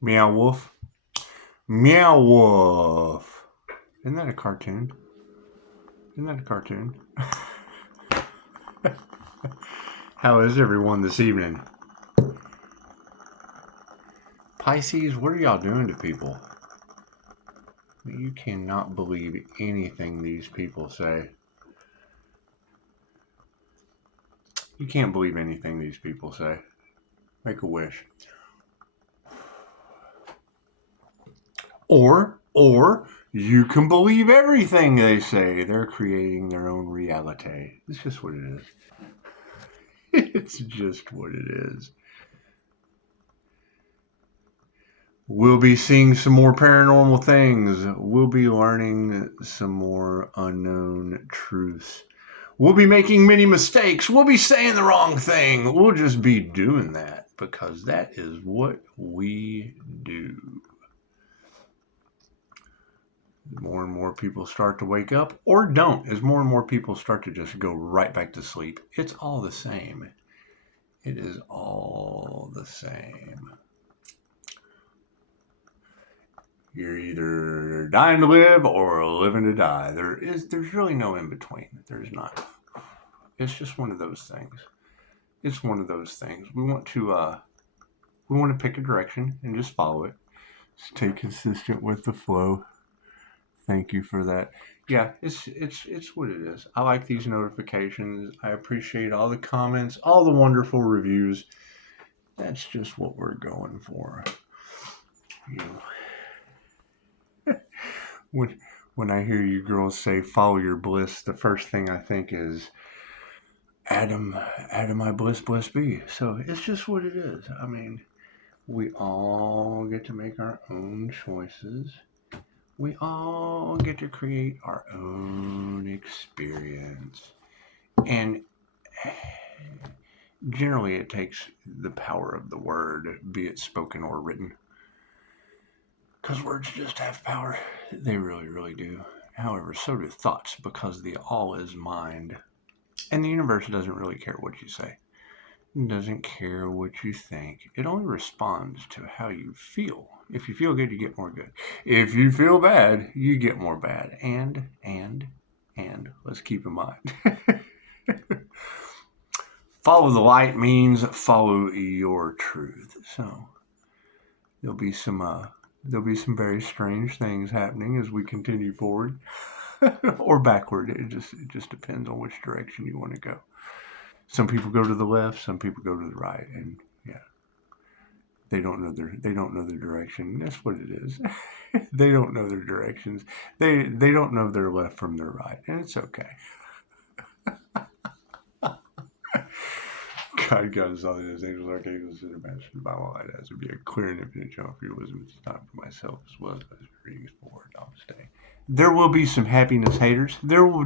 Meow Wolf. Meow Wolf. Isn't that a cartoon? Isn't that a cartoon? How is everyone this evening? Pisces, what are y'all doing to people? You cannot believe anything these people say. You can't believe anything these people say. Make a wish. Or you can believe everything they say. They're creating their own reality. It's just what it is. It's just what it is. We'll be seeing some more paranormal things. We'll be learning some more unknown truths. We'll be making many mistakes. We'll be saying the wrong thing. We'll just be doing that because that is what we do. More and more people start to wake up, or don't, as more and more people start to just go right back to sleep. It's all the same. It is all the same. You're either dying to live or living to die. There's really no in between. There's not. It's just one of those things. It's one of those things. We want to pick a direction and just follow it. Stay consistent with the flow. Thank you for that. Yeah, it's what it is. I like these notifications. I appreciate all the comments, all the wonderful reviews. That's just what we're going for. You know, when I hear you girls say follow your bliss, the first thing I think is Adam, I bliss be. So it's just what it is. I mean, we all get to make our own choices. We all get to create our own experience. And generally it takes the power of the word, be it spoken or written. Because words just have power. They really, really do. However, so do thoughts, because the all is mind. And the universe doesn't really care what you say. It doesn't care what you think. It only responds to how you feel. If you feel good, you get more good. If you feel bad, you get more bad. And let's keep in mind. Follow the light means follow your truth. So there'll be some very strange things happening as we continue forward or backward. It just depends on which direction you want to go. Some people go to the left, some people go to the right, and yeah, they don't know their direction. That's what it is. They don't know their directions. They don't know their left from their right, and it's okay. God us all those angels, archangels, and dimensions by my light as to be a clear and infinite channel for your wisdom. It's time for myself as well as readings for Namaste. There will be some happiness haters. There will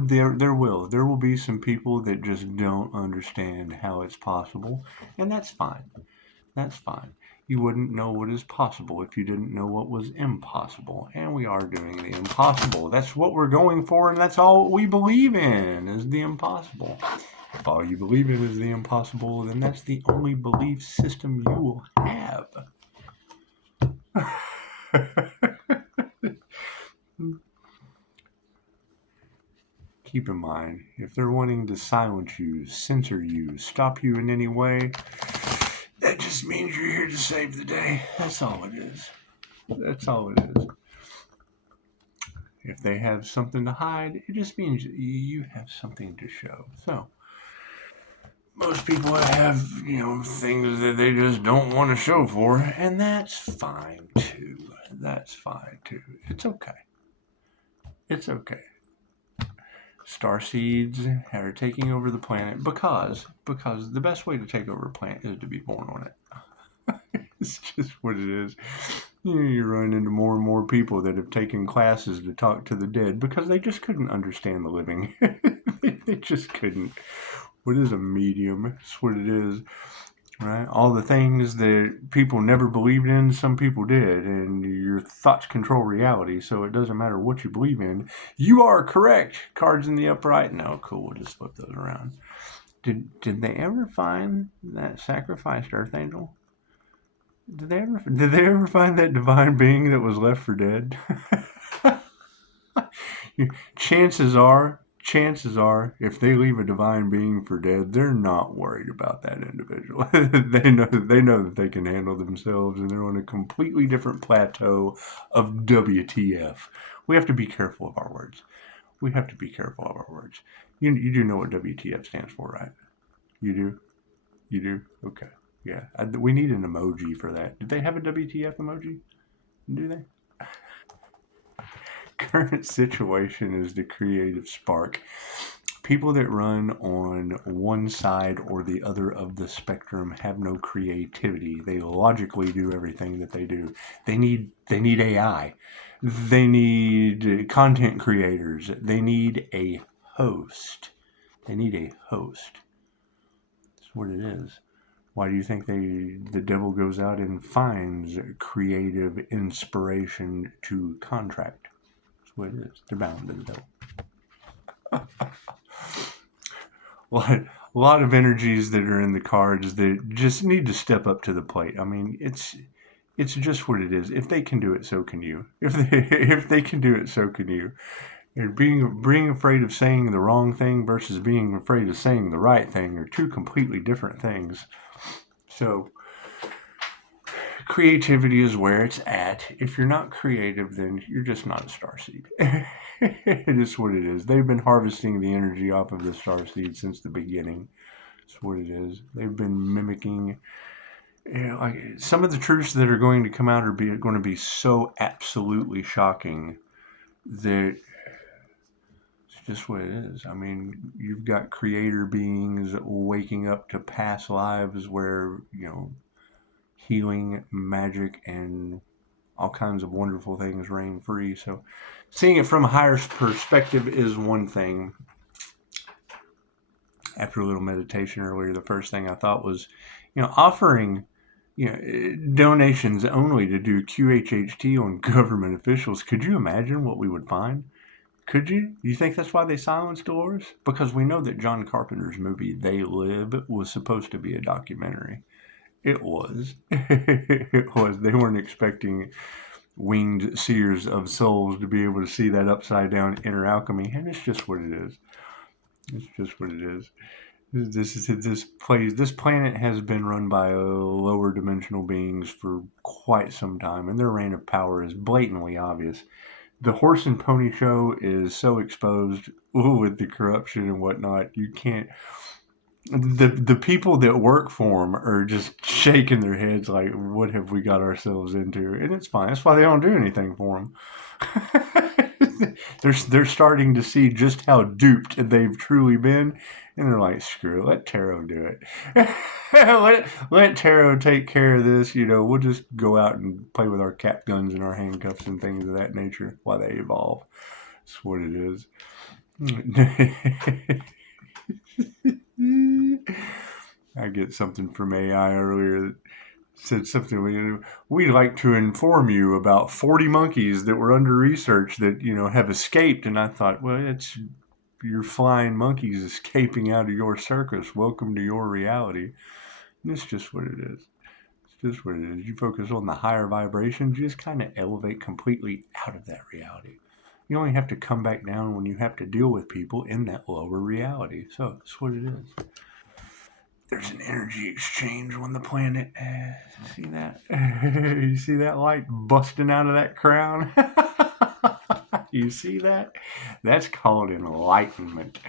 be some people that just don't understand how it's possible, and that's fine. That's fine. You wouldn't know what is possible if you didn't know what was impossible, and we are doing the impossible. That's what we're going for, and that's all we believe in is the impossible. If all you believe in is the impossible, then that's the only belief system you will have. Keep in mind, if they're wanting to silence you, censor you, stop you in any way, that just means you're here to save the day. That's all it is. That's all it is. If they have something to hide, it just means you have something to show. So, most people have, things that they just don't want to show for, and that's fine too. That's fine too. It's okay. It's okay. Star seeds are taking over the planet because the best way to take over a planet is to be born on it. It's just what it is. You run into more and more people that have taken classes to talk to the dead because they just couldn't understand the living. They just couldn't. What is a medium? That's what it is. Right? All the things that people never believed in, some people did, and your thoughts control reality, so it doesn't matter what you believe in. You are correct. Cards in the upright. No, cool. We'll just flip those around. Did they ever find that sacrificed Earth Angel? did they ever find that divine being that was left for dead? Chances are, if they leave a divine being for dead, they're not worried about that individual. They know that they can handle themselves, and they're on a completely different plateau of WTF. We have to be careful of our words. We have to be careful of our words. You do know what WTF stands for, right? You do. You do. Okay. Yeah. We need an emoji for that. Did they have a WTF emoji? Do they? Current situation is the creative spark. People that run on one side or the other of the spectrum have no creativity. They logically do everything that they do. They need AI. They need content creators. They need a host. They need a host. That's what it is. Why do you think the devil goes out and finds creative inspiration to contract? That's what it is. They're bound to the devil. A lot of energies that are in the cards that just need to step up to the plate. I mean, it's just what it is. If they can do it, so can you. If they can do it, so can you. And being afraid of saying the wrong thing versus being afraid of saying the right thing are two completely different things. So creativity is where it's at. If you're not creative, then you're just not a starseed. It is what it is. They've been harvesting the energy off of the starseed since the beginning. That's what it is. They've been mimicking. Like some of the truths that are going to come out are going to be so absolutely shocking that it's just what it is. I mean, you've got creator beings waking up to past lives where, healing, magic, and all kinds of wonderful things reign free. So seeing it from a higher perspective is one thing. After a little meditation earlier, the first thing I thought was, offering, donations only to do QHHT on government officials. Could you imagine what we would find? Could you? You think that's why they silenced Dolores? Because we know that John Carpenter's movie They Live was supposed to be a documentary. It was. It was. They weren't expecting winged seers of souls to be able to see that upside down inner alchemy, and it's just what it is. It's just what it is. This planet has been run by lower dimensional beings for quite some time, and their reign of power is blatantly obvious. The horse and pony show is so exposed with the corruption and whatnot. You can't. The people that work for them are just shaking their heads like, "What have we got ourselves into?" And it's fine. That's why they don't do anything for them. they're starting to see just how duped they've truly been, and they're like, "Screw it, let Tarot do it. let Tarot take care of this. We'll just go out and play with our cap guns and our handcuffs and things of that nature while they evolve." That's what it is. I get something from AI earlier that said something. We'd like to inform you about 40 monkeys that were under research that have escaped. And I thought, well, it's your flying monkeys escaping out of your circus. Welcome to your reality. And it's just what it is. It's just what it is. You focus on the higher vibrations, you just kind of elevate completely out of that reality. You only have to come back down when you have to deal with people in that lower reality. So that's what it is. There's an energy exchange on the planet. See that? You see that light busting out of that crown? You see that? That's called enlightenment.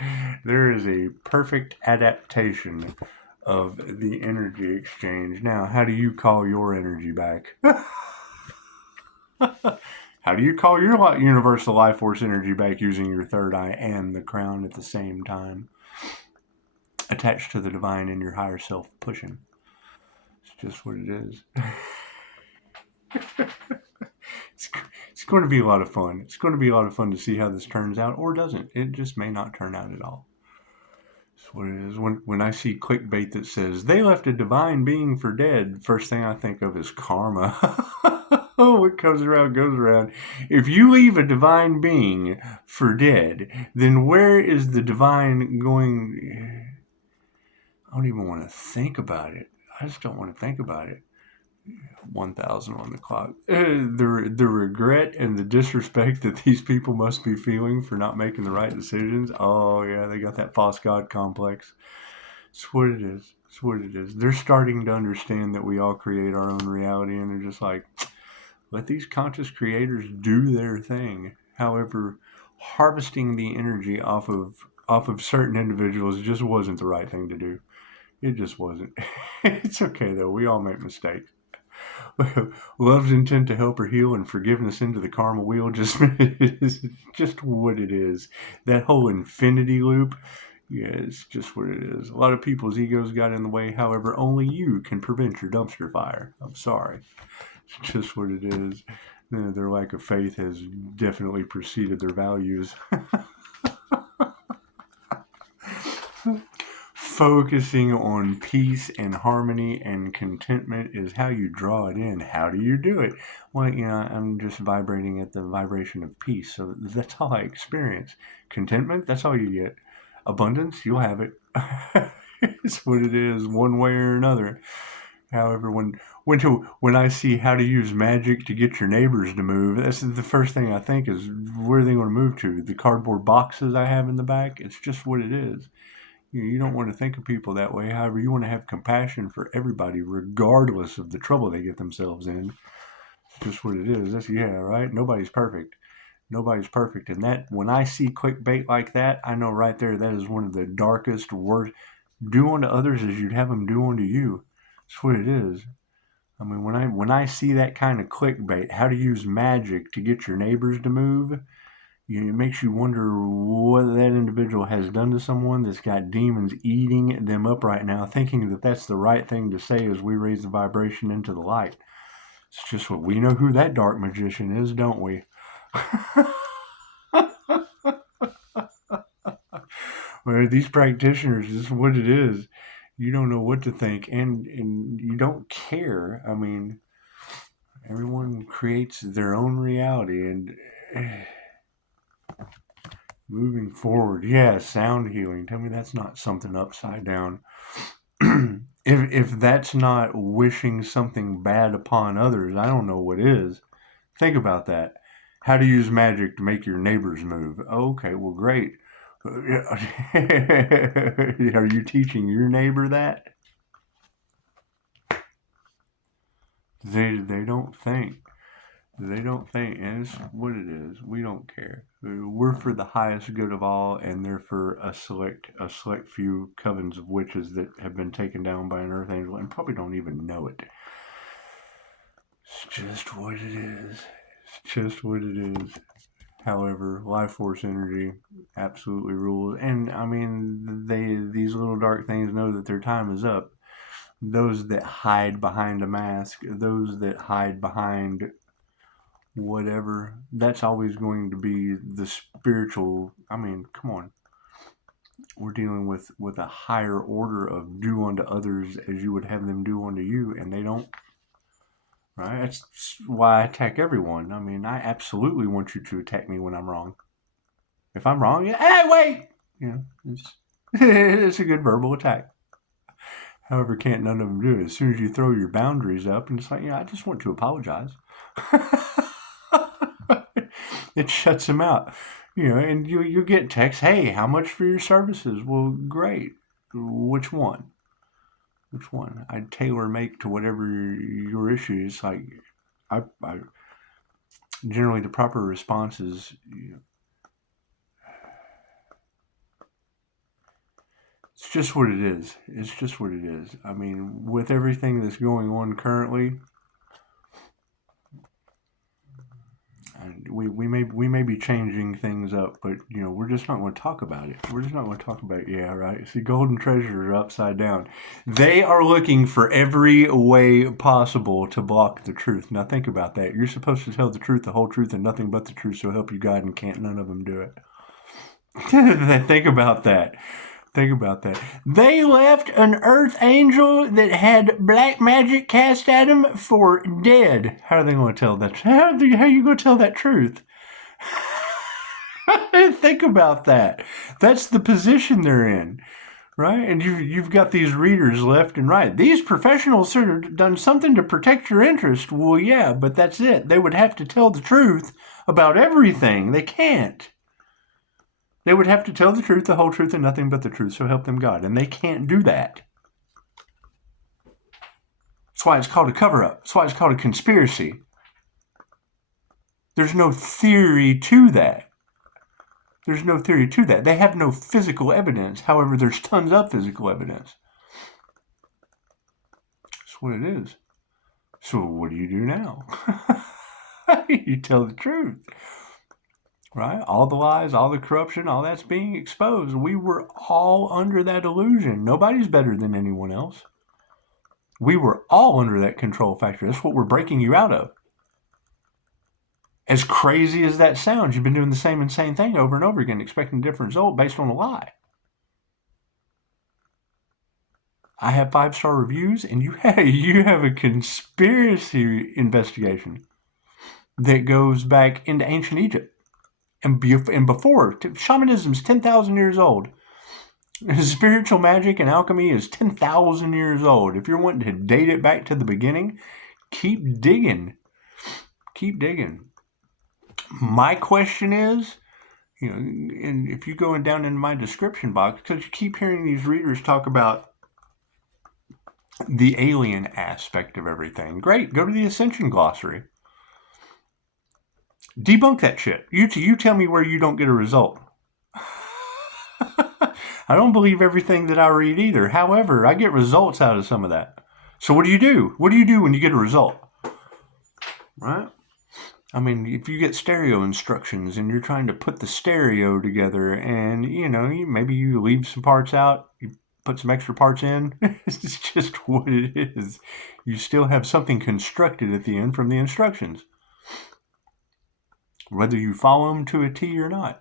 There is a perfect adaptation of the energy exchange. Now, how do you call your energy back? How do you call your universal life force energy back using your third eye and the crown at the same time? Attached to the divine in your higher self pushing. It's just what it is. It's going to be a lot of fun. It's going to be a lot of fun to see how this turns out, or doesn't. It just may not turn out at all. That's what it is. When I see clickbait that says, they left a divine being for dead, first thing I think of is karma. What comes around goes around. If you leave a divine being for dead, then where is the divine going? I don't even want to think about it. I just don't want to think about it. 1,000 on the clock. The regret and the disrespect that these people must be feeling for not making the right decisions. Oh yeah, they got that false god complex. It's what it is. It's what it is. They're starting to understand that we all create our own reality, and they're just like, let these conscious creators do their thing. However, harvesting the energy off of certain individuals just wasn't the right thing to do. It just wasn't. It's okay though. We all make mistakes. Love's intent to help or heal and forgiveness into the karma wheel just is just what it is. That whole infinity loop, yeah, it's just what it is. A lot of people's egos got in the way. However, only you can prevent your dumpster fire. I'm sorry. It's just what it is. Their lack of faith has definitely preceded their values. Focusing on peace and harmony and contentment is how you draw it in. How do you do it? Well, I'm just vibrating at the vibration of peace. So that's all I experience. Contentment, that's all you get. Abundance, you'll have it. It's what it is, one way or another. However, when I see how to use magic to get your neighbors to move, that's the first thing I think is, where are they going to move to? The cardboard boxes I have in the back? It's just what it is. You don't want to think of people that way. However, you want to have compassion for everybody, regardless of the trouble they get themselves in. It's just what it is. Right? Nobody's perfect. Nobody's perfect. And that, when I see clickbait like that, I know right there that is one of the darkest, worst. Do unto others as you'd have them do unto you. That's what it is. I mean, when I see that kind of clickbait, how to use magic to get your neighbors to move, it makes you wonder what that individual has done to someone that's got demons eating them up right now, thinking that that's the right thing to say as we raise the vibration into the light. It's just what we know who that dark magician is, don't we? Well, these practitioners, this is what it is. You don't know what to think, and you don't care. I mean, everyone creates their own reality, and moving forward, yeah, sound healing. Tell me that's not something upside down. if that's not wishing something bad upon others, I don't know what is. Think about that. How to use magic to make your neighbors move. Okay, well, great. Are you teaching your neighbor that? They don't think. They don't think, and it's what it is. We don't care. We're for the highest good of all, and they're for a select few covens of witches that have been taken down by an earth angel and probably don't even know it. It's just what it is. It's just what it is. However, life force energy absolutely rules, and I mean, these little dark things know that their time is up. Those that hide behind a mask, those that hide behind whatever, that's always going to be the spiritual. I mean, come on. We're dealing with a higher order of do unto others as you would have them do unto you, and they don't. Right? That's why I attack everyone. I mean, I absolutely want you to attack me when I'm wrong. If I'm wrong, yeah, hey, wait! It's, it's a good verbal attack. However, can't none of them do it. As soon as you throw your boundaries up, and it's like, I just want to apologize. It shuts them out. And you get texts, hey, how much for your services? Well, great. Which one? I'd tailor make to whatever your issue is. Like, I generally the proper response is, it's just what it is. It's just what it is. I mean, with everything that's going on currently, we may be changing things up, but we're just not going to talk about it. We're just not going to talk about it. Yeah, right. See, golden treasures are upside down. They are looking for every way possible to block the truth. Now think about that. You're supposed to tell the truth, the whole truth, and nothing but the truth. So help you God, and can't none of them do it. Think about that. Think about that. They left an earth angel that had black magic cast at him for dead. How are they going to tell that? How are you going to tell that truth? Think about that. That's the position they're in. Right? And you've got these readers left and right. These professionals have done something to protect your interest. Well, yeah, but that's it. They would have to tell the truth about everything. They can't. They would have to tell the truth, the whole truth, and nothing but the truth, so help them God. And they can't do that. That's why it's called a cover-up. That's why it's called a conspiracy. There's no theory to that. There's no theory to that. They have no physical evidence. However, there's tons of physical evidence. That's what it is. So what do you do now? You tell the truth. Right? All the lies, all the corruption, all that's being exposed. We were all under that illusion. Nobody's better than anyone else. We were all under that control factor. That's what we're breaking you out of. As crazy as that sounds, you've been doing the same insane thing over and over again, expecting a different result based on a lie. I have 5-star reviews, and you have a conspiracy investigation that goes back into ancient Egypt and before. Shamanism is 10,000 years old. Spiritual magic and alchemy is 10,000 years old. If you're wanting to date it back to the beginning, keep digging. Keep digging. My question is, and if you go down in my description box, because you keep hearing these readers talk about the alien aspect of everything. Great, go to the Ascension Glossary. Debunk that shit. You tell me where you don't get a result. I don't believe everything that I read either. However, I get results out of some of that. So what do you do? What do you do when you get a result? Right? I mean, if you get stereo instructions and you're trying to put the stereo together and, maybe you leave some parts out, you put some extra parts in, it's just what it is. You still have something constructed at the end from the instructions, whether you follow them to a T or not.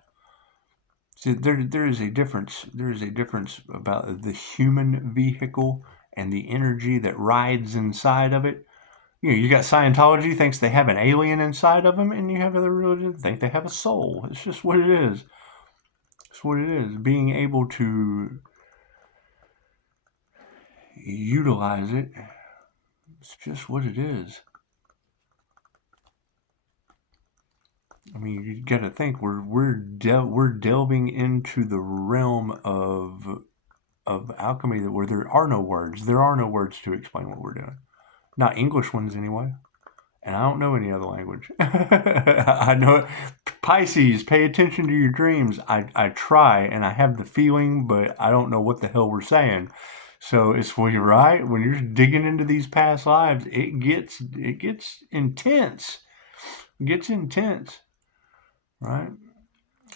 See, there is a difference. There is a difference about the human vehicle and the energy that rides inside of it. You got Scientology thinks they have an alien inside of them, and you have other religions think they have a soul. It's just what it is. It's what it is. Being able to utilize it, it's just what it is. I mean, you got to think we're delving into the realm of alchemy where there are no words. There are no words to explain what we're doing. Not English ones anyway. And I don't know any other language. I know it. Pisces, pay attention to your dreams. I try and I have the feeling, but I don't know what the hell we're saying. So it's when you're right, when you're digging into these past lives, it gets intense. It gets intense. Right?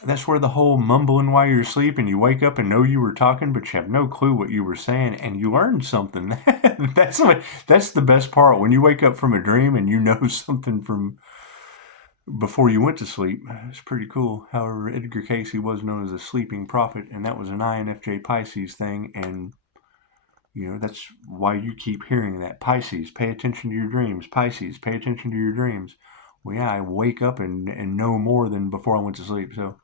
That's where the whole mumbling while you're asleep, you wake up and know you were talking, but you have no clue what you were saying, and you learned something. That's the best part. When you wake up from a dream and you know something from before you went to sleep. It's pretty cool. However, Edgar Cayce was known as a sleeping prophet, and that was an INFJ Pisces thing, and that's why you keep hearing that. Pisces, pay attention to your dreams. Pisces, pay attention to your dreams. Well, yeah, I wake up and know more than before I went to sleep, so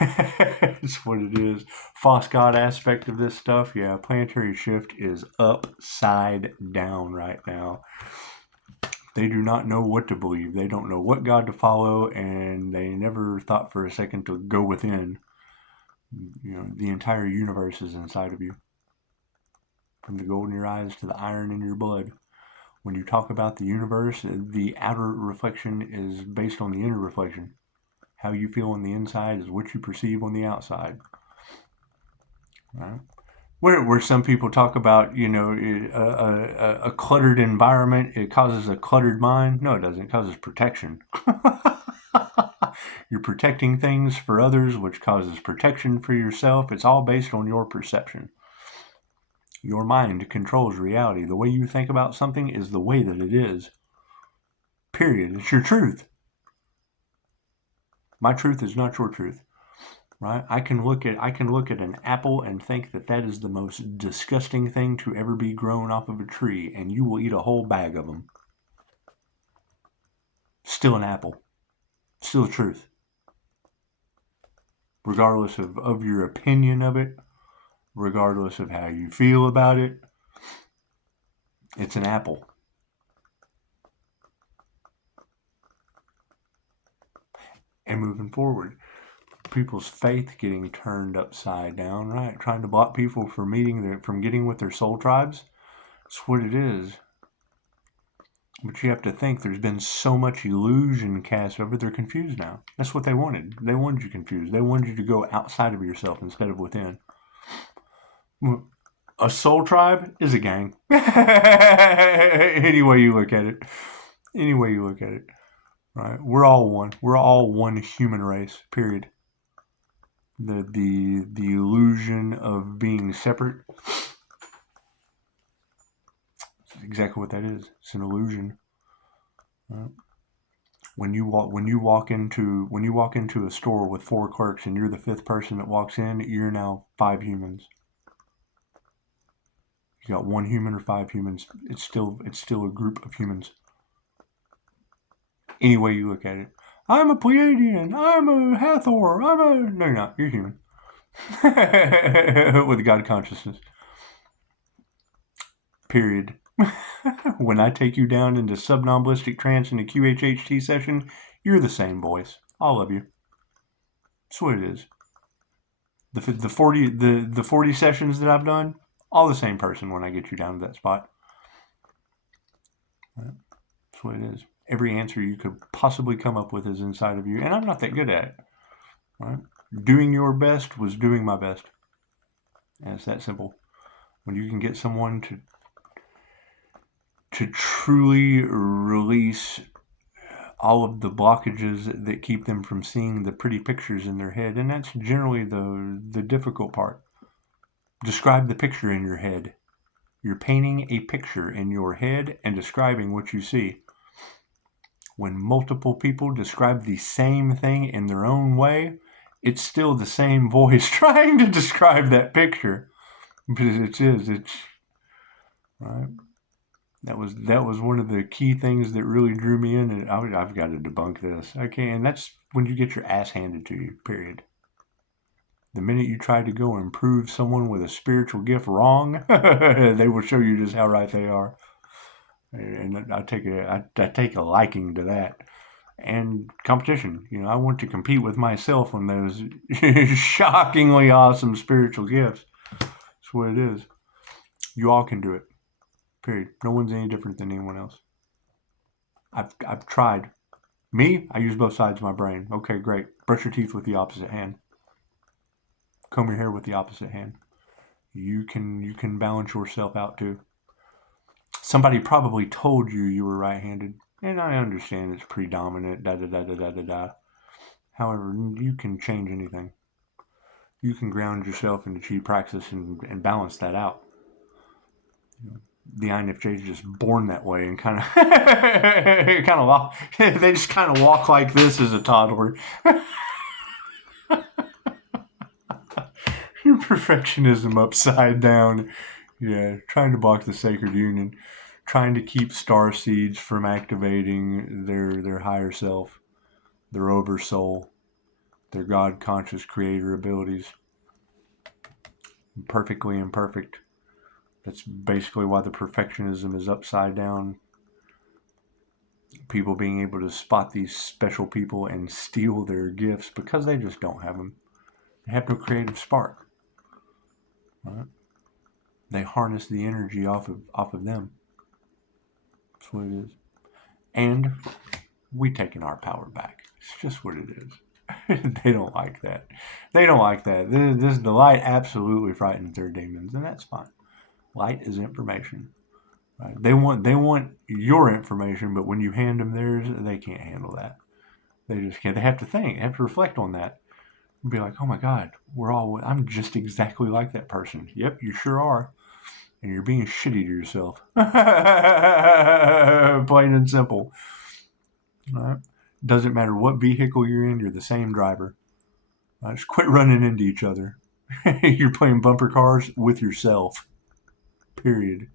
it's what it is. False God aspect of this stuff, yeah, planetary shift is upside down right now. They do not know what to believe. They don't know what God to follow, and they never thought for a second to go within. The entire universe is inside of you. From the gold in your eyes to the iron in your blood. When you talk about the universe, the outer reflection is based on the inner reflection. How you feel on the inside is what you perceive on the outside. Right? Where some people talk about, a cluttered environment, it causes a cluttered mind. No, it doesn't. It causes protection. You're protecting things for others, which causes protection for yourself. It's all based on your perception. Your mind controls reality. The way you think about something is the way that it is. Period. It's your truth. My truth is not your truth. Right? I can look at an apple and think that is the most disgusting thing to ever be grown off of a tree, and you will eat a whole bag of them. Still an apple. Still the truth. Regardless of your opinion of it, regardless of how you feel about it. It's an apple. And moving forward, people's faith getting turned upside down, right? Trying to block people from getting with their soul tribes. That's what it is. But you have to think there's been so much illusion cast over, they're confused now. That's what they wanted. They wanted you confused. They wanted you to go outside of yourself instead of within. A soul tribe is a gang. Any way you look at it. Any way you look at it. Right? We're all one. We're all one human race, period. The illusion of being separate, is exactly what that is. It's an illusion. Right? When you walk into a store with 4 clerks and you're the 5th person that walks in, you're now 5 humans. You got 1 human or 5 humans. It's still a group of humans. Any way you look at it. I'm a Pleiadian. I'm a Hathor. No, you're not. You're human. With God consciousness. Period. When I take you down into subnomalistic trance in a QHHT session, you're the same voice. All of you. That's what it is. The 40 sessions that I've done, all the same person when I get you down to that spot. That's what it is. Every answer you could possibly come up with is inside of you, and I'm not that good at it. Right? Doing your best was doing my best. And it's that simple. When you can get someone to truly release all of the blockages that keep them from seeing the pretty pictures in their head, and that's generally the difficult part. Describe the picture in your head. You're painting a picture in your head and describing what you see. When multiple people describe the same thing in their own way, it's still the same voice trying to describe that picture. Because it's right. That was one of the key things that really drew me in, and I've got to debunk this. Okay, and that's when you get your ass handed to you, period. The minute you try to go and prove someone with a spiritual gift wrong, they will show you just how right they are. And I take a liking to that. And competition. I want to compete with myself on those shockingly awesome spiritual gifts. That's what it is. You all can do it. Period. No one's any different than anyone else. I've tried. Me, I use both sides of my brain. Okay, great. Brush your teeth with the opposite hand. Comb your hair with the opposite hand. You can balance yourself out too. Somebody probably told you were right-handed, and I understand it's predominant, However, you can change anything. You can ground yourself into chi praxis and balance that out. The INFJs are just born that way and kind of walk. They just kind of walk like this as a toddler. Your perfectionism upside down. Yeah, trying to block the sacred union, trying to keep star seeds from activating their higher self, their oversoul, their God conscious creator abilities. Perfectly imperfect. That's basically why the perfectionism is upside down. People being able to spot these special people and steal their gifts because they just don't have them. They have no creative spark. Right? They harness the energy off of them. That's what it is. And we taking our power back. It's just what it is. They don't like that. They don't like that. The light absolutely frightens their demons, and that's fine. Light is information. Right? They want your information, but when you hand them theirs, they can't handle that. They just can't. They have to think. They have to reflect on that. And be like, oh my God, I'm just exactly like that person. Yep, you sure are. And you're being shitty to yourself. Plain and simple. Right? Doesn't matter what vehicle you're in, you're the same driver. Right? Just quit running into each other. You're playing bumper cars with yourself. Period.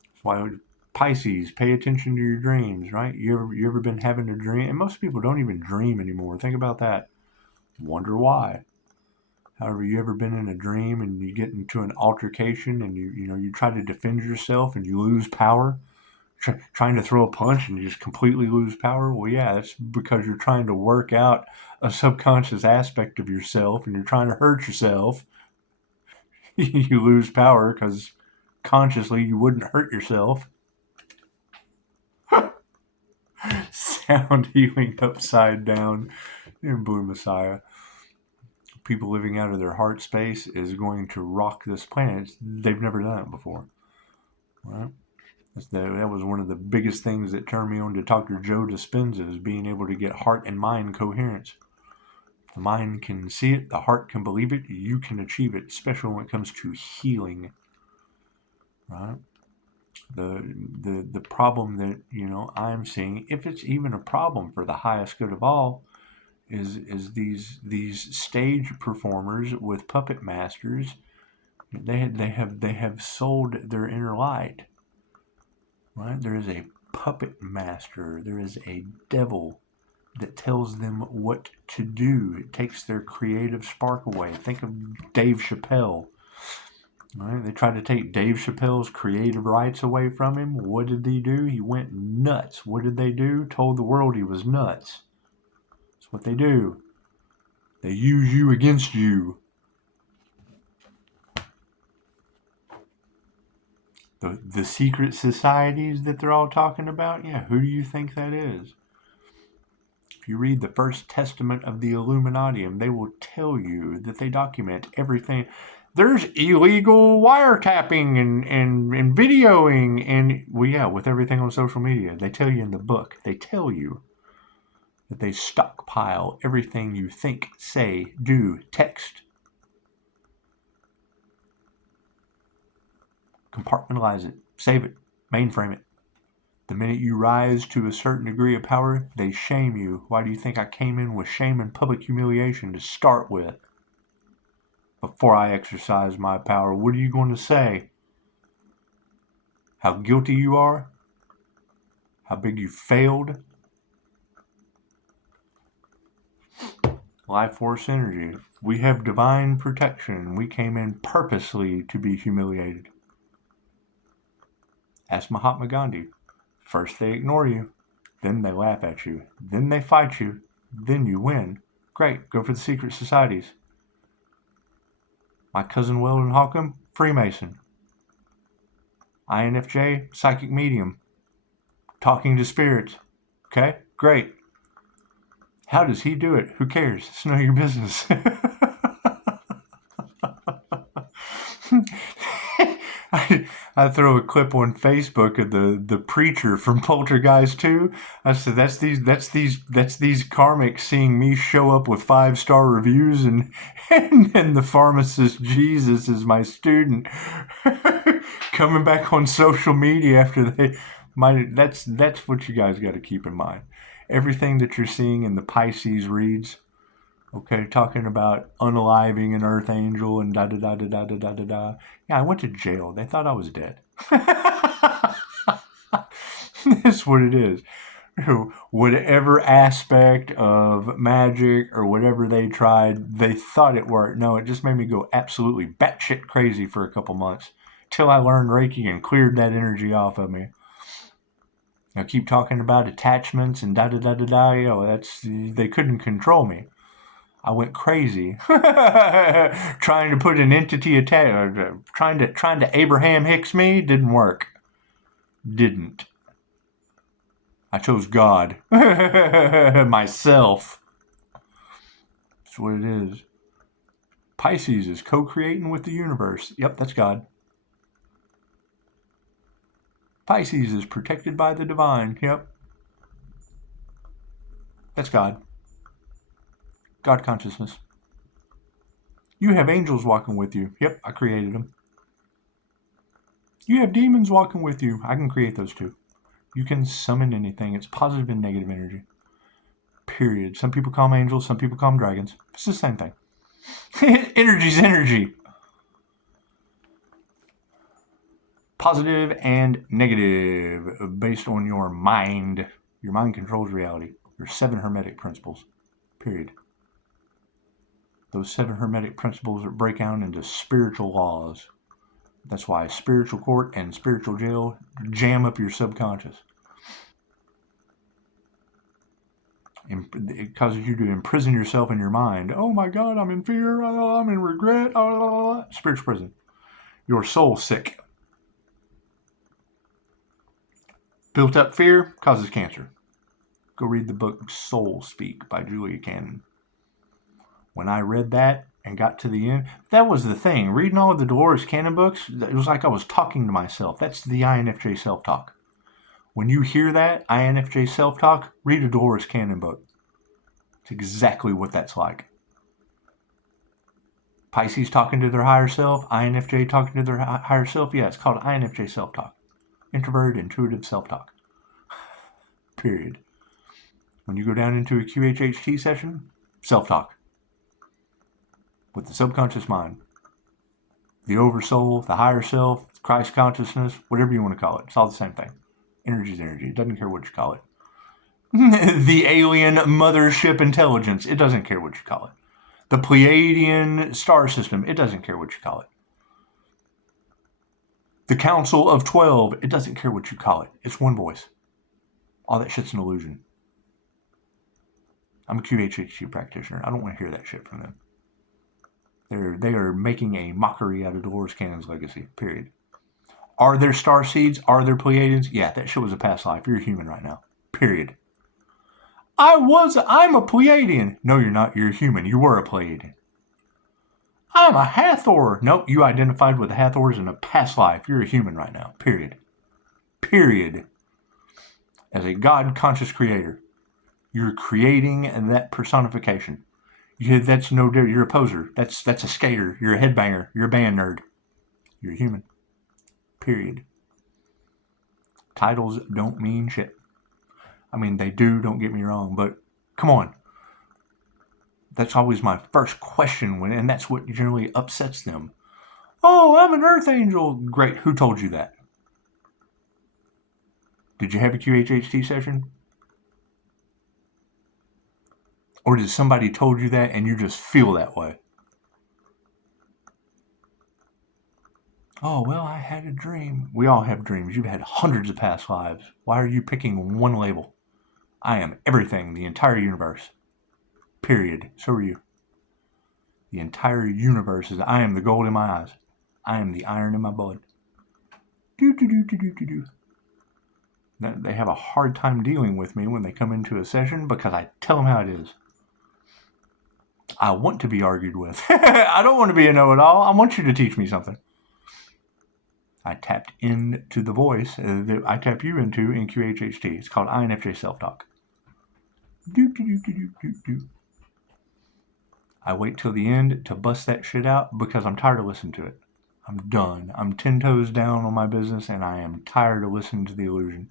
That's why Pisces, pay attention to your dreams, right? You ever been having a dream? And most people don't even dream anymore. Think about that. Wonder why. However, you ever been in a dream and you get into an altercation and you try to defend yourself and you lose power? Trying to throw a punch and you just completely lose power? Well, yeah, that's because you're trying to work out a subconscious aspect of yourself and you're trying to hurt yourself. You lose power because consciously you wouldn't hurt yourself. Sound healing upside down in Blue Messiah. People living out of their heart space is going to rock this planet. They've never done it before. Right? That was one of the biggest things that turned me on to Dr. Joe Dispenza, is being able to get heart and mind coherence. The mind can see it, the heart can believe it, you can achieve it, especially when it comes to healing. Right? The problem that I'm seeing, if it's even a problem for the highest good of all, is these stage performers with puppet masters. They have sold their inner light. Right? There is a puppet master. There is a devil that tells them what to do. It takes their creative spark away. Think of Dave Chappelle. Right? They tried to take Dave Chappelle's creative rights away from him. What did he do? He went nuts. What did they do? Told the world he was nuts. That's what they do. They use you against you. The secret societies that they're all talking about, yeah, who do you think that is? If you read the first testament of the Illuminatium, they will tell you that they document everything. There's illegal wiretapping and videoing and, well, yeah, with everything on social media. They tell you in the book, they tell you that they stockpile everything you think, say, do, text. Compartmentalize it, save it, mainframe it. The minute you rise to a certain degree of power, they shame you. Why do you think I came in with shame and public humiliation to start with? Before I exercise my power, what are you going to say? How guilty you are? How big you failed? Life force energy. We have divine protection. We came in purposely to be humiliated. Ask Mahatma Gandhi. First they ignore you, then they laugh at you, then they fight you, then you win. Great, go for the secret societies. My cousin Weldon Holcomb, Freemason. INFJ, psychic medium. Talking to spirits. Okay, great. How does he do it? Who cares? It's none of your business. I throw a clip on Facebook of the preacher from Poltergeist 2. I said that's these karmics seeing me show up with 5-star reviews and the pharmacist Jesus is my student coming back on social media after that's what you guys got to keep in mind. Everything that you're seeing in the Pisces reads, okay, talking about unaliving an earth angel and da da da da da da da da da. Yeah, I went to jail. They thought I was dead. That's what it is. Whatever aspect of magic or whatever they tried, they thought it worked. No, it just made me go absolutely batshit crazy for a couple months till I learned Reiki and cleared that energy off of me. I keep talking about attachments and da da da da da. They couldn't control me. I went crazy trying to put an entity trying to Abraham Hicks me. Didn't work. Didn't. I chose God. Myself. That's what it is. Pisces is co-creating with the universe. Yep, that's God. Pisces is protected by the divine. Yep. That's God. God consciousness. You have angels walking with you. Yep, I created them. You have demons walking with you. I can create those too. You can summon anything. It's positive and negative energy. Period. Some people call them angels. Some people call them dragons. It's the same thing. Energy's energy. Positive and negative based on your mind. Your mind controls reality. There's 7 hermetic principles. Period. Those 7 hermetic principles that break down into spiritual laws. That's why spiritual court and spiritual jail jam up your subconscious. It causes you to imprison yourself in your mind. Oh my God, I'm in fear. Oh, I'm in regret. Oh, spiritual prison. Your soul sick. Built up fear causes cancer. Go read the book Soul Speak by Julia Cannon. When I read that and got to the end, that was the thing. Reading all of the Dolores Cannon books, it was like I was talking to myself. That's the INFJ self-talk. When you hear that, INFJ self-talk, read a Dolores Cannon book. It's exactly what that's like. Pisces talking to their higher self, INFJ talking to their higher self. Yeah, it's called INFJ self-talk. Introverted, intuitive self-talk. Period. When you go down into a QHHT session, self-talk. With the subconscious mind. The oversoul, the higher self, Christ consciousness, whatever you want to call it. It's all the same thing. Energy is energy. It doesn't care what you call it. The alien mothership intelligence. It doesn't care what you call it. The Pleiadian star system. It doesn't care what you call it. The Council of 12. It doesn't care what you call it. It's one voice. All that shit's an illusion. I'm a QHHT practitioner. I don't want to hear that shit from them. They are making a mockery out of Dolores Cannon's legacy. Period. Are there star seeds? Are there Pleiadians? Yeah, that shit was a past life. You're a human right now. Period. I'm a Pleiadian. No, you're not. You're a human. You were a Pleiadian. I'm a Hathor. Nope, you identified with the Hathors in a past life. You're a human right now. Period. Period. As a God-conscious creator, you're creating that personification. That's no different. You're a poser. That's a skater. You're a headbanger. You're a band nerd. You're a human. Period. Titles don't mean shit. I mean, they do, don't get me wrong, but come on. That's always my first question, and that's what generally upsets them. Oh, I'm an Earth Angel. Great. Who told you that? Did you have a QHHT session? Or did somebody told you that and you just feel that way? Oh, well, I had a dream. We all have dreams. You've had hundreds of past lives. Why are you picking one label? I am everything, the entire universe. Period. So are you. The entire universe is I am the gold in my eyes. I am the iron in my blood. Do. They have a hard time dealing with me when they come into a session because I tell them how it is. I want to be argued with. I don't want to be a know-it-all. I want you to teach me something. I tapped into the voice that I tap you into in QHHT. It's called INFJ Self-Talk. Do. I wait till the end to bust that shit out because I'm tired of listening to it. I'm done. I'm 10 toes down on my business and I am tired of listening to the illusion.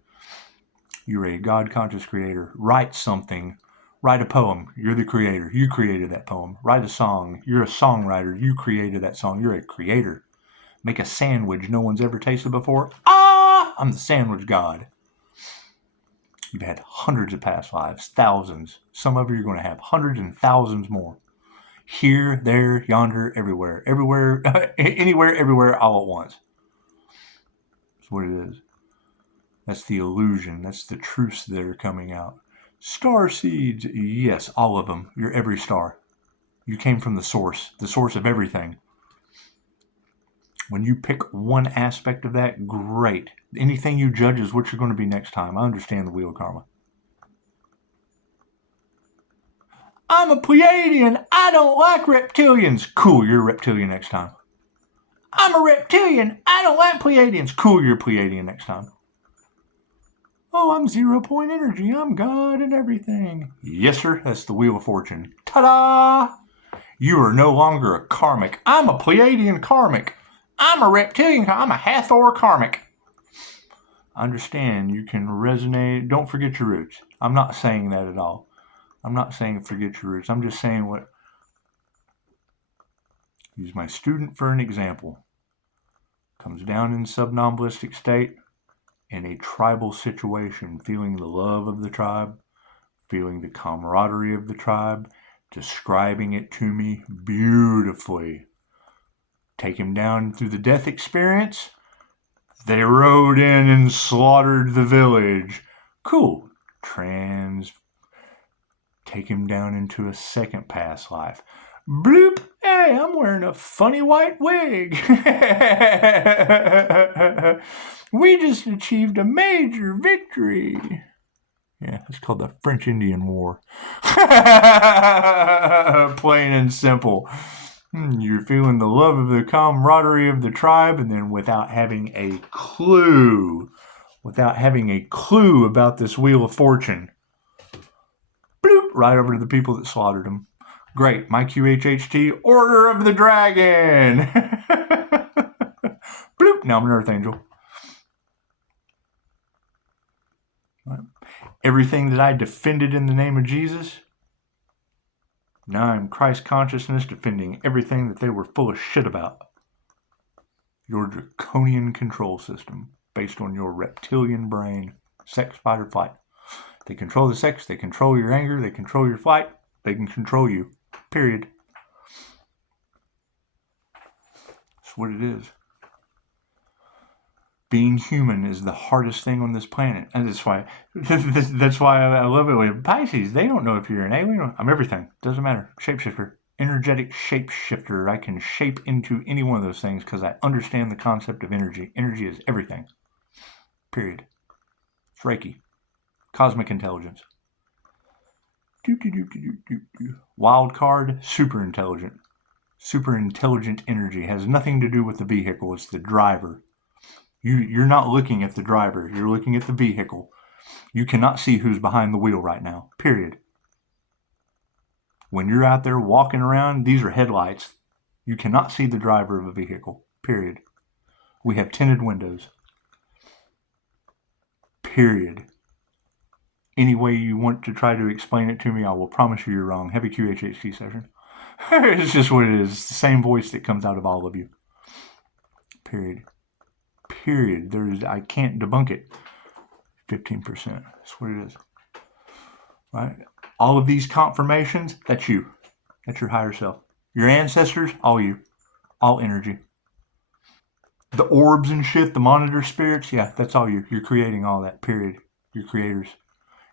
You're a God-conscious creator. Write something. Write a poem. You're the creator. You created that poem. Write a song. You're a songwriter. You created that song. You're a creator. Make a sandwich no one's ever tasted before. I'm the sandwich god. You've had hundreds of past lives, thousands. Some of you are going to have hundreds and thousands more. Here, there, yonder, everywhere. Everywhere, anywhere, everywhere, all at once. That's what it is. That's the illusion. That's the truths that are coming out. Star seeds, yes, all of them. You're every star. You came from the source of everything. When you pick one aspect of that, great. Anything you judge is what you're going to be next time. I understand the wheel of karma. I'm a Pleiadian. I don't like reptilians. Cool, you're a reptilian next time. I'm a reptilian. I don't like Pleiadians. Cool, you're a Pleiadian next time. Oh, I'm 0-point energy. I'm God and everything. Yes, sir. That's the Wheel of Fortune. Ta-da! You are no longer a karmic. I'm a Pleiadian karmic. I'm a reptilian. I'm a Hathor karmic. Understand, you can resonate. Don't forget your roots. I'm not saying that at all. I'm not saying forget your roots. I'm just saying what. Use my student for an example. Comes down in subnomalistic state. In a tribal situation, feeling the love of the tribe, feeling the camaraderie of the tribe, describing it to me beautifully. Take him down through the death experience. They rode in and slaughtered the village. Cool. Take him down into a second past life. Bloop. Hey, I'm wearing a funny white wig. We just achieved a major victory. Yeah, it's called the French Indian War. Plain and simple. You're feeling the love of the camaraderie of the tribe, and then without having a clue about this Wheel of Fortune, bloop, right over to the people that slaughtered him. Great, my QHHT, Order of the Dragon. Bloop, now I'm an Earth Angel. Right. Everything that I defended in the name of Jesus, now I'm Christ consciousness defending everything that they were full of shit about. Your draconian control system based on your reptilian brain, sex, fight, or flight. They control the sex, they control your anger, they control your flight, they can control you. Period. That's what it is. Being human is the hardest thing on this planet. And that's why I love it with Pisces. They don't know if you're an alien. I'm everything. Doesn't matter. Shapeshifter. Energetic shapeshifter. I can shape into any one of those things because I understand the concept of energy. Energy is everything. Period. It's Reiki. Cosmic intelligence. Wild card, super intelligent. Super intelligent energy. Has nothing to do with the vehicle. It's the driver. You're not looking at the driver. You're looking at the vehicle. You cannot see who's behind the wheel right now. Period. When you're out there walking around, these are headlights. You cannot see the driver of a vehicle. Period. We have tinted windows. Period. Any way you want to try to explain it to me, I will promise you you're wrong. Have a QHHT session. It's just what it is. It's the same voice that comes out of all of you. Period. Period. I can't debunk it. 15%. That's what it is. Right? All of these confirmations, that's you. That's your higher self. Your ancestors, all you. All energy. The orbs and shit, the monitor spirits, yeah, that's all you. You're creating all that. Period. You're creators.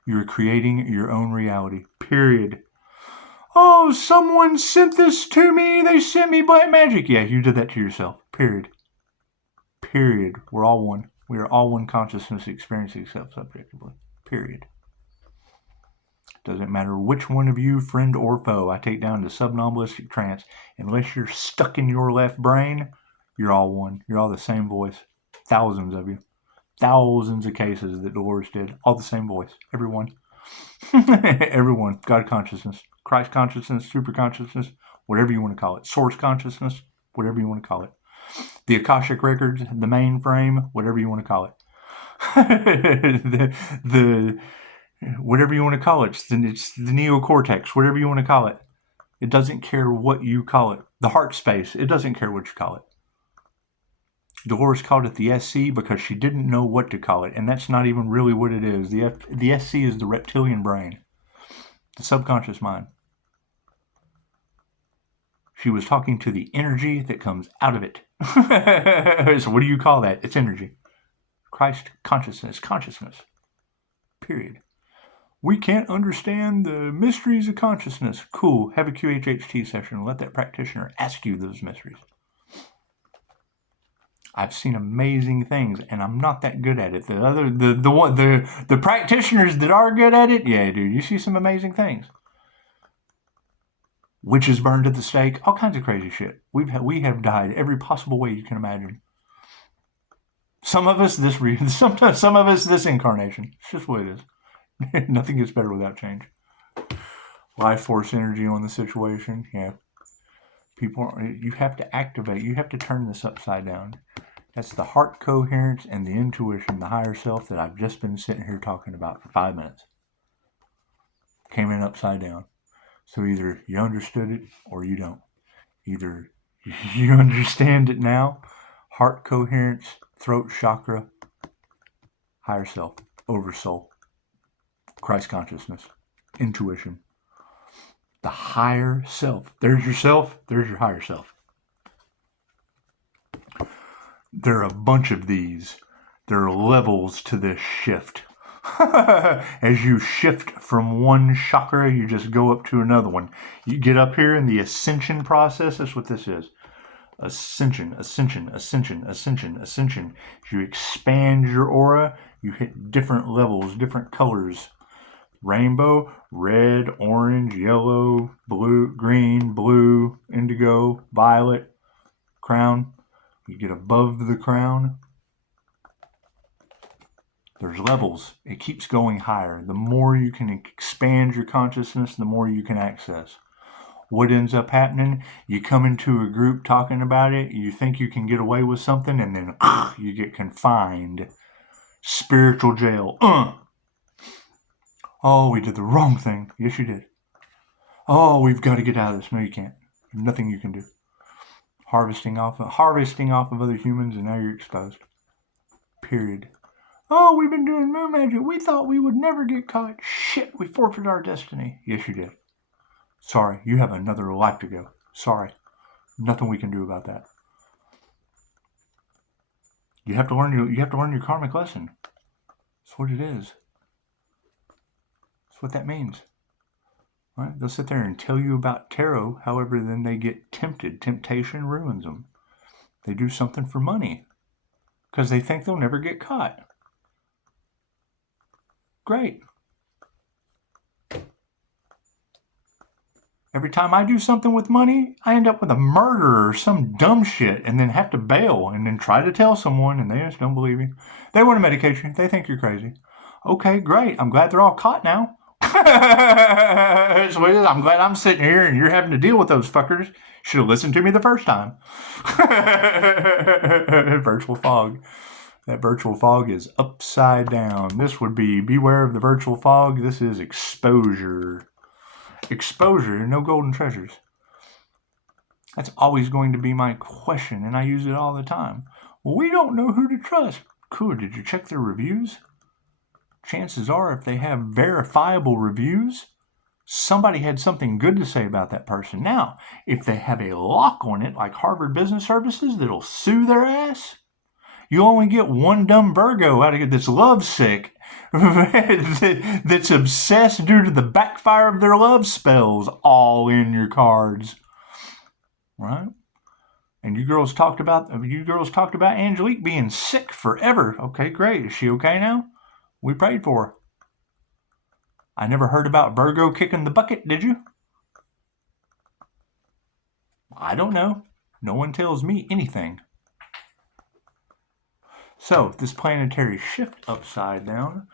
You're creating your own reality. Period. Oh, someone sent this to me. They sent me black magic. Yeah, you did that to yourself. Period. Period. We're all one. We are all one consciousness experiencing self-subjectively. Period. Doesn't matter which one of you, friend or foe, I take down to somnambulistic trance. Unless you're stuck in your left brain, you're all one. You're all the same voice. Thousands of you. Thousands of cases that Dolores did. All the same voice. Everyone. Everyone. God consciousness. Christ consciousness. Super consciousness. Whatever you want to call it. Source consciousness. Whatever you want to call it. The Akashic Records, the mainframe, whatever you want to call it. the whatever you want to call it. It's the neocortex, whatever you want to call it. It doesn't care what you call it. The heart space, it doesn't care what you call it. Dolores called it the SC because she didn't know what to call it, and that's not even really what it is. The SC is the reptilian brain, the subconscious mind. She was talking to the energy that comes out of it. So what do you call that? It's energy. Christ consciousness. Period. We can't understand the mysteries of consciousness. Cool. Have a QHHT session and let that practitioner ask you those mysteries. I've seen amazing things, and I'm not that good at it. The practitioners that are good at it, yeah, dude, you see some amazing things. Witches burned at the stake, all kinds of crazy shit. We have died every possible way you can imagine. Some of us this incarnation. It's just what it is. Nothing gets better without change. Life force energy on the situation. Yeah. You have to activate. You have to turn this upside down. That's the heart coherence and the intuition, the higher self that I've just been sitting here talking about for 5 minutes. Came in upside down. So either you understood it or you don't. Either you understand it now, heart coherence, throat chakra, higher self, oversoul, Christ consciousness, intuition. The higher self. There's yourself. There's your higher self. There are a bunch of these. There are levels to this shift. As you shift from one chakra, you just go up to another one. You get up here in the ascension process. That's what this is. Ascension, ascension, ascension, ascension, ascension. As you expand your aura, you hit different levels, different colors. Rainbow, red, orange, yellow, blue, green, blue, indigo, violet, crown. You get above the crown. There's levels. It keeps going higher. The more you can expand your consciousness, the more you can access. What ends up happening? You come into a group talking about it, you think you can get away with something, and then you get confined. Spiritual jail. Oh, we did the wrong thing. Yes, you did. Oh, we've got to get out of this. No, you can't. Nothing you can do. Harvesting off of other humans, and now you're exposed. Period. Oh, we've been doing moon magic. We thought we would never get caught. Shit, we forfeited our destiny. Yes, you did. Sorry, you have another life to go. Sorry. Nothing we can do about that. You have to learn your karmic lesson. That's what it is. That's what that means. Right? They'll sit there and tell you about tarot, however, then they get tempted. Temptation ruins them. They do something for money because they think they'll never get caught. Great. Every time I do something with money, I end up with a murder or some dumb shit and then have to bail and then try to tell someone and they just don't believe you. They want a medication. They think you're crazy. Okay, great. I'm glad they're all caught now. That's what it is. I'm glad I'm sitting here and you're having to deal with those fuckers. Should have listened to me the first time. Virtual fog. That virtual fog is upside down. This would be beware of the virtual fog. This is exposure. Exposure, no golden treasures. That's always going to be my question, and I use it all the time. Well, we don't know who to trust. Cool, did you check their reviews? Chances are, if they have verifiable reviews, somebody had something good to say about that person. Now, if they have a lock on it, like Harvard Business Services, that'll sue their ass, you only get one dumb Virgo out of it that's lovesick, that's obsessed due to the backfire of their love spells all in your cards. Right? And you girls talked about Angelique being sick forever. Okay, great. Is she okay now? We prayed for her. I never heard about Virgo kicking the bucket, did you? I don't know. No one tells me anything. So, this planetary shift upside down,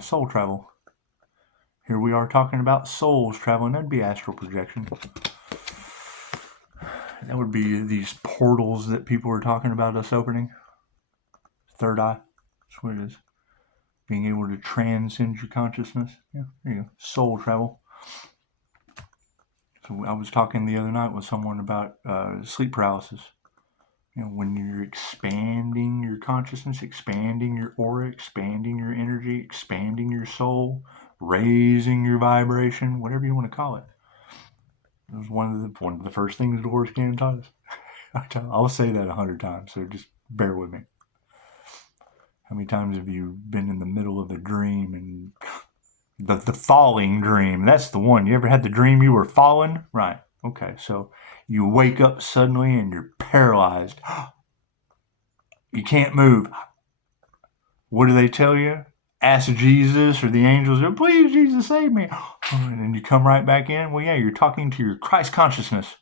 soul travel. Here we are talking about souls traveling. That'd be astral projection. That would be these portals that people are talking about us opening. Third eye. That's what it is. Being able to transcend your consciousness. Yeah, there you go. Soul travel. So I was talking the other night with someone about sleep paralysis. When you're expanding your consciousness, expanding your aura, expanding your energy, expanding your soul, raising your vibration, whatever you want to call it. It was one of the first things Dolores Cannon taught us. I'll say that 100 times, so just bear with me. How many times have you been in the middle of a dream and the falling dream? That's the one. You ever had the dream you were falling? Right. Okay, so you wake up suddenly and you're paralyzed. You can't move. What do they tell you? Ask Jesus or the angels, please, Jesus, save me. And then you come right back in. Well, yeah, you're talking to your Christ consciousness.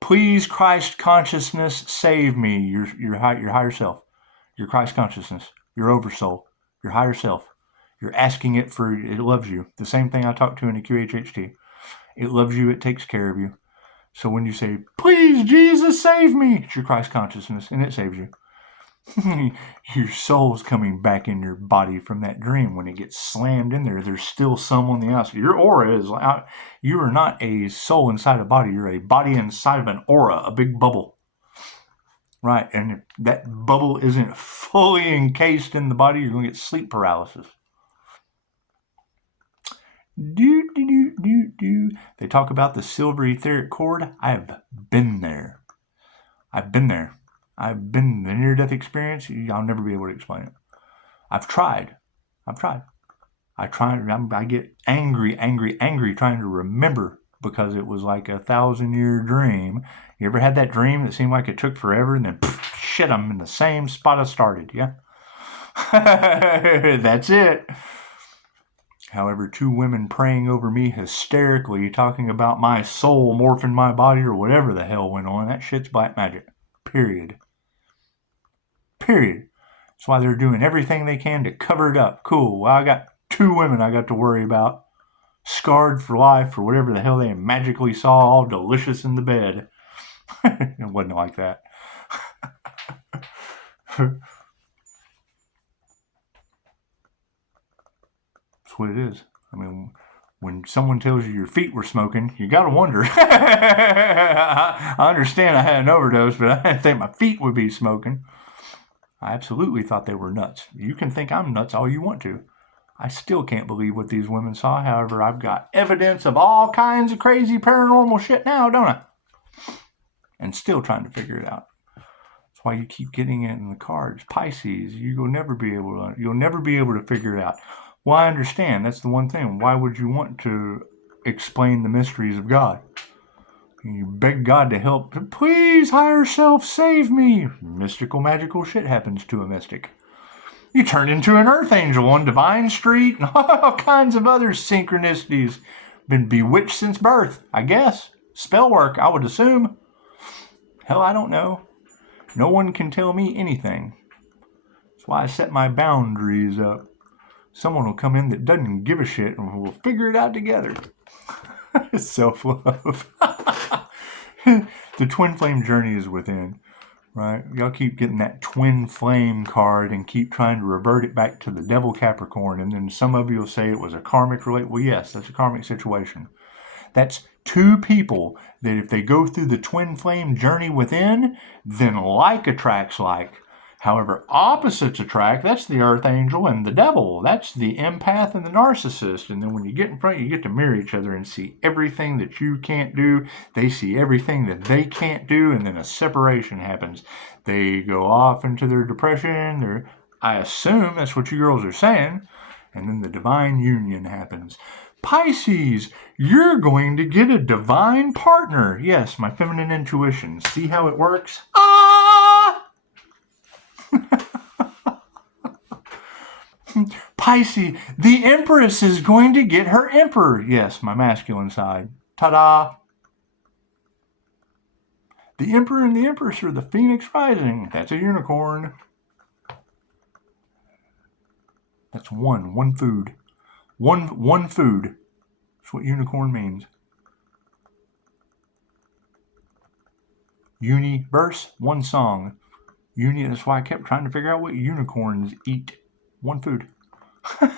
Please, Christ consciousness, save me. Your higher self, your Christ consciousness, your oversoul, your higher self. You're asking it for, it loves you. The same thing I talked to in the QHHT. It loves you. It takes care of you. So when you say, please, Jesus, save me, it's your Christ consciousness, and it saves you. Your soul's coming back in your body from that dream. When it gets slammed in there, there's still some on the outside. Your aura is out. You are not a soul inside a body. You're a body inside of an aura, a big bubble. Right, and if that bubble isn't fully encased in the body, you're going to get sleep paralysis. They talk about the silver etheric cord. I've been there. I've been there. I've been in the near-death experience. I'll never be able to explain it. I've tried. I get angry trying to remember because it was like a 1,000-year dream. You ever had that dream that seemed like it took forever and then shit, I'm in the same spot I started, yeah? That's it. However, 2 women praying over me hysterically, talking about my soul morphing my body or whatever the hell went on, that shit's black magic. Period. That's why they're doing everything they can to cover it up. Cool. Well, I got 2 women I got to worry about. Scarred for life for whatever the hell they magically saw all delicious in the bed. It wasn't like that. That's what it is. I mean, when someone tells you your feet were smoking, you gotta wonder. I understand I had an overdose, but I didn't think my feet would be smoking. I absolutely thought they were nuts. You can think I'm nuts all you want to. I still can't believe what these women saw. However, I've got evidence of all kinds of crazy paranormal shit now, don't I? And still trying to figure it out. That's why you keep getting it in the cards. Pisces, you'll never be able to figure it out. Well, I understand. That's the one thing. Why would you want to explain the mysteries of God? You beg God to help. Please, higher self, save me. Mystical, magical shit happens to a mystic. You turn into an earth angel on Divine Street and all kinds of other synchronicities. Been bewitched since birth, I guess. Spell work, I would assume. Hell, I don't know. No one can tell me anything. That's why I set my boundaries up. Someone will come in that doesn't give a shit and we'll figure it out together. Self-love. The twin flame journey is within. Right? Y'all keep getting that twin flame card and keep trying to revert it back to the devil Capricorn. And then some of you will say it was a karmic relate. Well, yes, that's a karmic situation. That's 2 people that if they go through the twin flame journey within, then like attracts like. However, opposites attract. That's the earth angel and the devil. That's the empath and the narcissist. And then when you get in front, you get to mirror each other and see everything that you can't do. They see everything that they can't do. And then a separation happens. They go off into their depression. I assume that's what you girls are saying. And then the divine union happens. Pisces, you're going to get a divine partner. Yes, my feminine intuition. See how it works? Pisces, the Empress is going to get her Emperor. Yes, my masculine side. Ta-da! The Emperor and the Empress are the Phoenix rising. That's a unicorn. That's one food. One food. That's what unicorn means. Universe, one song. That's why I kept trying to figure out what unicorns eat. One food. That's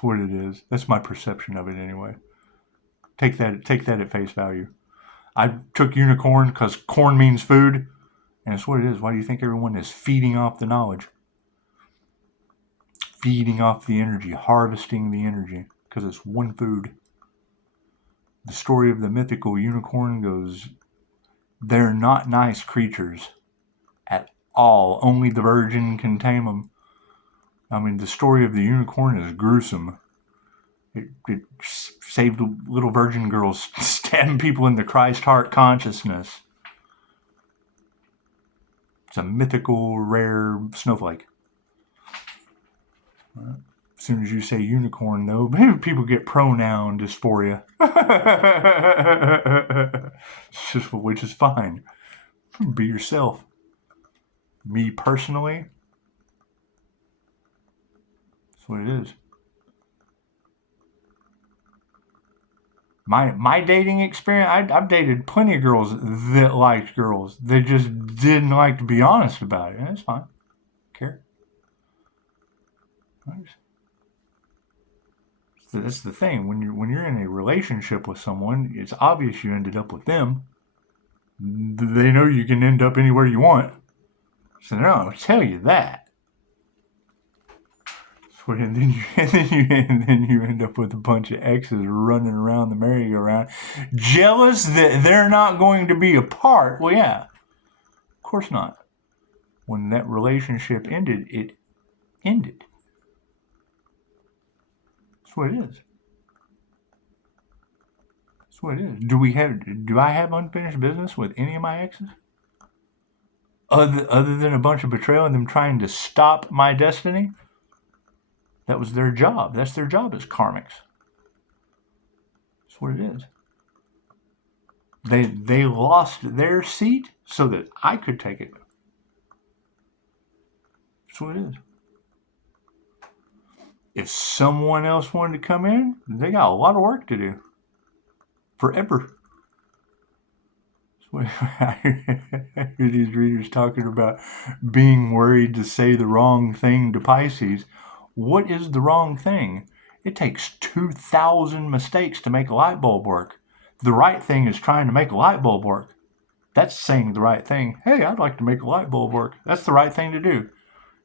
what it is. That's my perception of it anyway. Take that at face value. I took unicorn because corn means food, and it's what it is. Why do you think everyone is feeding off the knowledge? Feeding off the energy, harvesting the energy, because it's one food. The story of the mythical unicorn goes, they're not nice creatures at all. Only the virgin can tame them. I mean, the story of the unicorn is gruesome. It saved little virgin girls stabbing people in the Christ heart consciousness. It's a mythical, rare snowflake. As soon as you say unicorn, though, people get pronoun dysphoria. Which is fine. Be yourself. Me personally, that's what it is. My dating experience, I've dated plenty of girls that liked girls. They just didn't like to be honest about it. And it's fine. Care. That's the thing. When you're in a relationship with someone, it's obvious you ended up with them. They know you can end up anywhere you want. So they're not going to tell you that. That's And then you end up with a bunch of exes running around the merry-go-round, jealous that they're not going to be apart. Well, yeah, of course not. When that relationship ended, it ended. That's what it is. That's what it is. Do I have unfinished business with any of my exes? Other than a bunch of betrayal and them trying to stop my destiny? That was their job. That's their job as karmics. That's what it is. They lost their seat so that I could take it. That's what it is. If someone else wanted to come in, they got a lot of work to do. Forever. I hear these readers talking about being worried to say the wrong thing to Pisces. What is the wrong thing? It takes 2,000 mistakes to make a light bulb work. The right thing is trying to make a light bulb work. That's saying the right thing. Hey, I'd like to make a light bulb work. That's the right thing to do.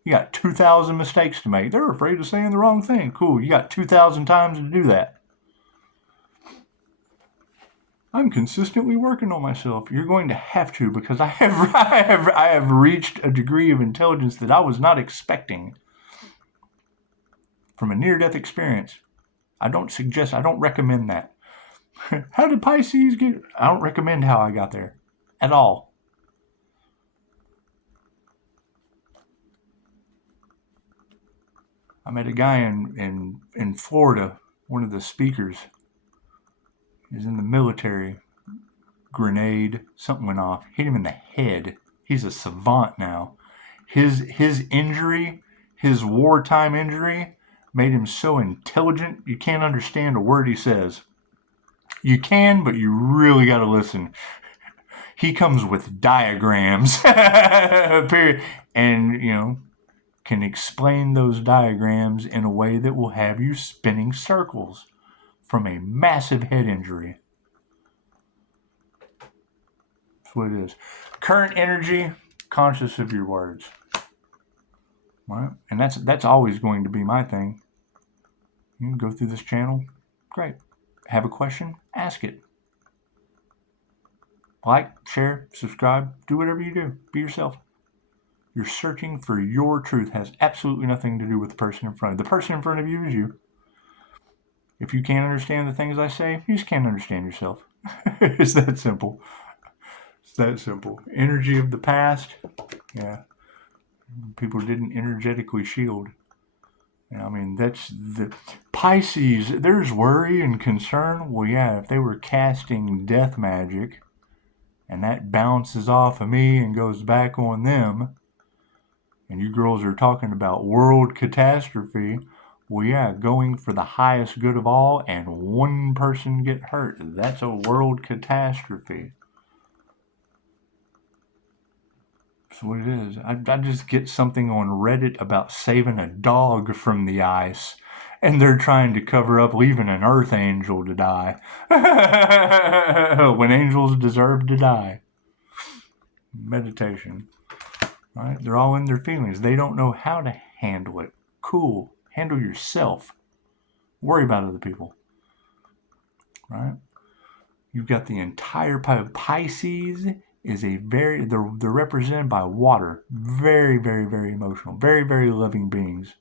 You got 2,000 mistakes to make. They're afraid of saying the wrong thing. Cool. You got 2,000 times to do that. I'm consistently working on myself. You're going to have to, because I have reached a degree of intelligence that I was not expecting from a near-death experience. I don't recommend that. How did Pisces get? I don't recommend how I got there at all. I met a guy in Florida, one of the speakers. He's in the military. Grenade, something went off, hit him in the head. He's a savant now. His injury, his wartime injury, made him so intelligent you can't understand a word he says. You can, but you really got to listen. He comes with diagrams, period, and can explain those diagrams in a way that will have you spinning circles from a massive head injury. That's what it is. Current energy, conscious of your words. Right? And that's always going to be my thing. You can go through this channel, great. Have a question, ask it. Like, share, subscribe, do whatever you do. Be yourself. You're searching for your truth. Has absolutely nothing to do with the person in front of you. The person in front of you is you. If you can't understand the things I say, you just can't understand yourself. It's that simple. It's that simple. Energy of the past, yeah. People didn't energetically shield. I mean, that's the Pisces. There's worry and concern. Well, yeah, if they were casting death magic and that bounces off of me and goes back on them, and you girls are talking about world catastrophe, well, yeah, going for the highest good of all and one person get hurt, that's a world catastrophe. That's what it is. I just get something on Reddit about saving a dog from the ice, and they're trying to cover up leaving an earth angel to die. When angels deserve to die. Meditation. Right? They're all in their feelings. They don't know how to handle it. Cool. Handle yourself. Worry about other people. Right? You've got the entire Pisces is they're represented by water. Very, very, very emotional. Very, very loving beings.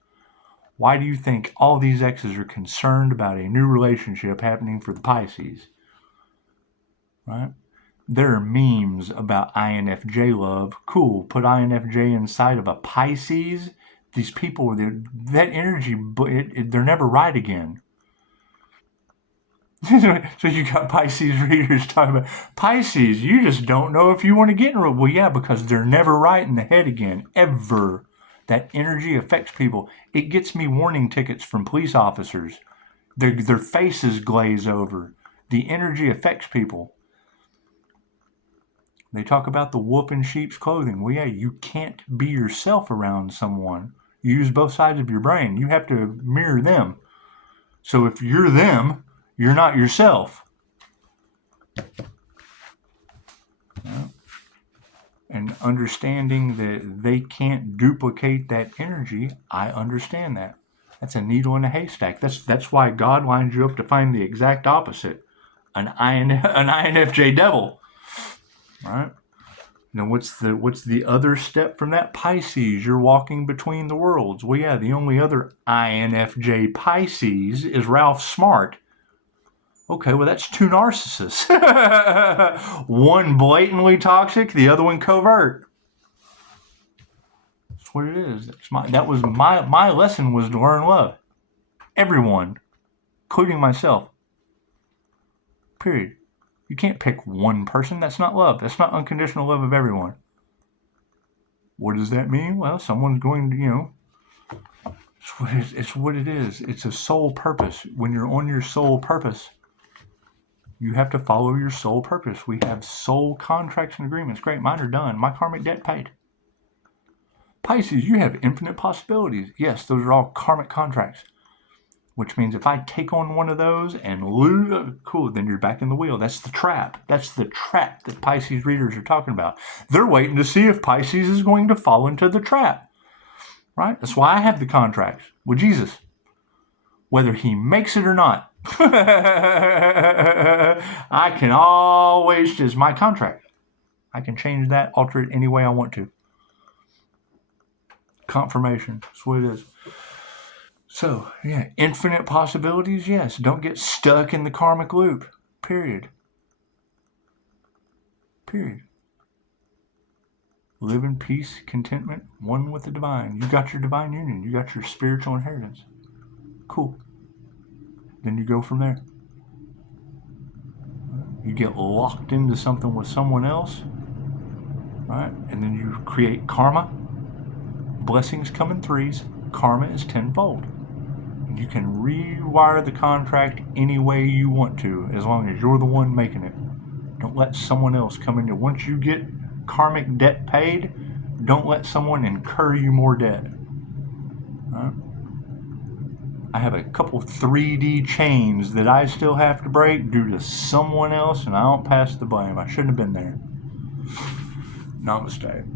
Why do you think all these exes are concerned about a new relationship happening for the Pisces? Right? There are memes about INFJ love. Cool. Put INFJ inside of a Pisces. These people, that energy, they're never right again. So you got Pisces readers talking about Pisces, you just don't know if you want to get in a well, yeah, because they're never right in the head again, ever. That energy affects people. It gets me warning tickets from police officers. Their faces glaze over. The energy affects people. They talk about the wolf in sheep's clothing. Well, yeah, you can't be yourself around someone. You use both sides of your brain. You have to mirror them. So if you're them, you're not yourself. Yeah. And understanding that they can't duplicate that energy, I understand that. That's a needle in a haystack. That's why God lines you up to find the exact opposite. An INFJ devil. Right? Now what's the other step from that? Pisces, you're walking between the worlds. Well, yeah, the only other INFJ Pisces is Ralph Smart. Okay, well that's two narcissists. One blatantly toxic, the other one covert. That's what it is. My lesson was to learn love. Everyone, including myself. Period. You can't pick one person. That's not love. That's not unconditional love of everyone. What does that mean? Well, someone's going to, it's what it is. It's a soul purpose. When you're on your soul purpose, you have to follow your soul purpose. We have soul contracts and agreements. Great, mine are done. My karmic debt paid. Pisces, you have infinite possibilities. Yes, those are all karmic contracts. Which means if I take on one of those and lose, cool, then you're back in the wheel. That's the trap. That's the trap that Pisces readers are talking about. They're waiting to see if Pisces is going to fall into the trap. Right? That's why I have the contracts with Jesus. Whether he makes it or not. I can always, it's my contract. I can change that, alter it any way I want to. Confirmation. That's what it is. So, yeah, infinite possibilities, yes. Don't get stuck in the karmic loop. Period. Live in peace, contentment, one with the divine. You got your divine union. You got your spiritual inheritance. Cool. Then you go from there. You get locked into something with someone else, right? And then you create karma. Blessings come in threes. Karma is tenfold. You can rewire the contract any way you want to, as long as you're the one making it. Don't let someone else come in. Once you get karmic debt paid, don't let someone incur you more debt. Right? I have a couple 3D chains that I still have to break due to someone else, and I don't pass the blame. I shouldn't have been there. Namaste.